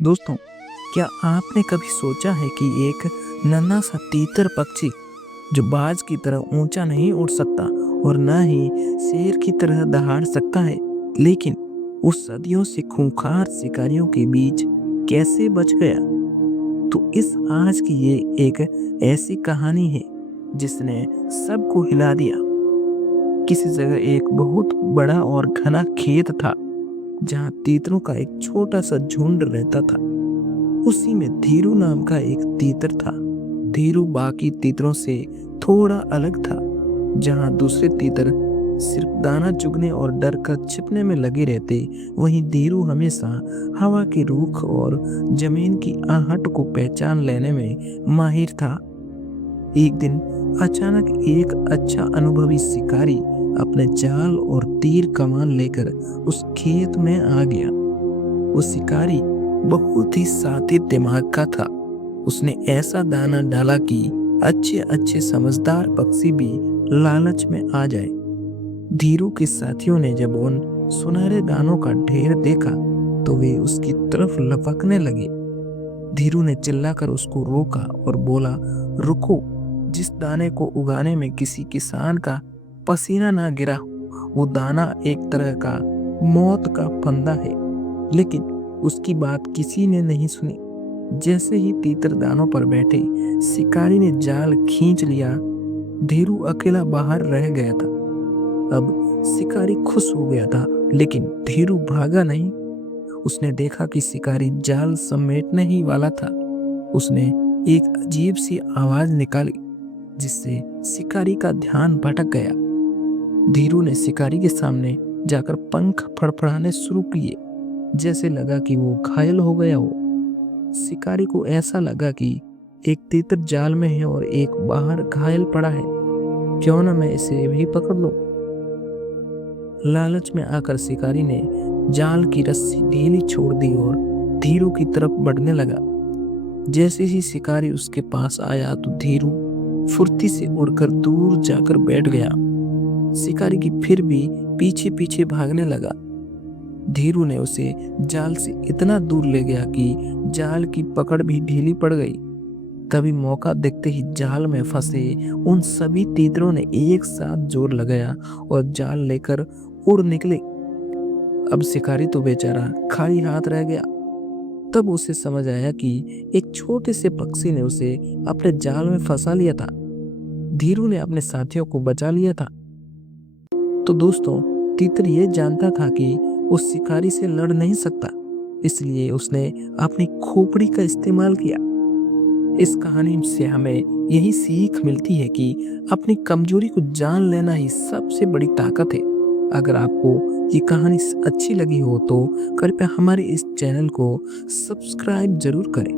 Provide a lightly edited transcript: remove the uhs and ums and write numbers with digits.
दोस्तों, क्या आपने कभी सोचा है कि एक नन्हा सा तीतर पक्षी जो बाज की तरह ऊंचा नहीं उड़ सकता और न ही शेर की तरह दहाड़ सकता है, लेकिन उस सदियों से खूंखार शिकारियों के बीच कैसे बच गया? तो इस आज की ये एक ऐसी कहानी है जिसने सबको हिला दिया। किसी जगह एक बहुत बड़ा और घना खेत था जहाँ तीतरों का एक छोटा सा झुंड रहता था। उसी में धीरू नाम का एक तीतर था। धीरू बाकी तीतरों से थोड़ा अलग था। जहाँ दूसरे तीतर सिर्फ दाना चुगने और डर कर छिपने में लगे रहते, वहीं धीरू हमेशा हवा के रुख और जमीन की आहट को पहचान लेने में माहिर था। एक दिन अचानक एक अच्छा अनुभवी शिकारी अपने जाल और तीर कमान लेकर उस खेत में आ गया। वो शिकारी बहुत ही शातिर दिमाग का था। उसने ऐसा दाना डाला कि अच्छे अच्छे समझदार पक्षी भी लालच में आ जाए। धीरू के साथियों ने जब उन सुनहरे दानों का ढेर देखा तो वे उसकी तरफ लपकने लगे। धीरू ने चिल्लाकर उसको रोका और बोला, रुको, जिस दाने को उगाने में किसी किसान का पसीना ना गिरा वो दाना एक तरह का मौत का फंदा है। लेकिन उसकी बात किसी ने नहीं सुनी। जैसे ही तीतर दानों पर बैठे, शिकारी ने जाल खींच लिया। धीरू अकेला बाहर रह गया था। अब शिकारी खुश हो गया था, लेकिन धीरू भागा नहीं। उसने देखा कि शिकारी जाल समेटने ही वाला था। उसने एक अजीब सी आवाज निकाली जिससे शिकारी का ध्यान भटक गया। धीरू ने शिकारी के सामने जाकर पंख फड़फड़ाने शुरू किए। जैसे लगा कि वो घायल हो गया हो। शिकारी को ऐसा लगा कि एक तीतर जाल में है और एक बाहर घायल पड़ा है। क्यों ना मैं इसे भी पकड़ लूं। लालच में आकर शिकारी ने जाल की रस्सी ढीली छोड़ दी और धीरू की तरफ बढ़ने लगा। जैसे ही शिकारी उसके पास आया तो धीरू फुर्ती से उड़कर दूर जाकर बैठ गया। शिकारी की फिर भी पीछे पीछे भागने लगा। धीरू ने उसे जाल से इतना दूर ले गया कि जाल की पकड़ भी ढीली पड़ गई। तभी मौका देखते ही जाल में फंसे उन सभी तीतरों ने एक साथ जोर लगाया और जाल लेकर उड़ निकले। अब शिकारी तो बेचारा खाली हाथ रह गया। तब उसे समझ आया कि एक छोटे से पक्षी ने उसे अपने जाल में फंसा लिया था। धीरू ने अपने साथियों को बचा लिया था। तो दोस्तों, तीतर ये जानता था कि उस शिकारी से लड़ नहीं सकता, इसलिए उसने अपनी खोपड़ी का इस्तेमाल किया। इस कहानी से हमें यही सीख मिलती है कि अपनी कमजोरी को जान लेना ही सबसे बड़ी ताकत है। अगर आपको ये कहानी अच्छी लगी हो तो कृपया हमारे इस चैनल को सब्सक्राइब जरूर करें।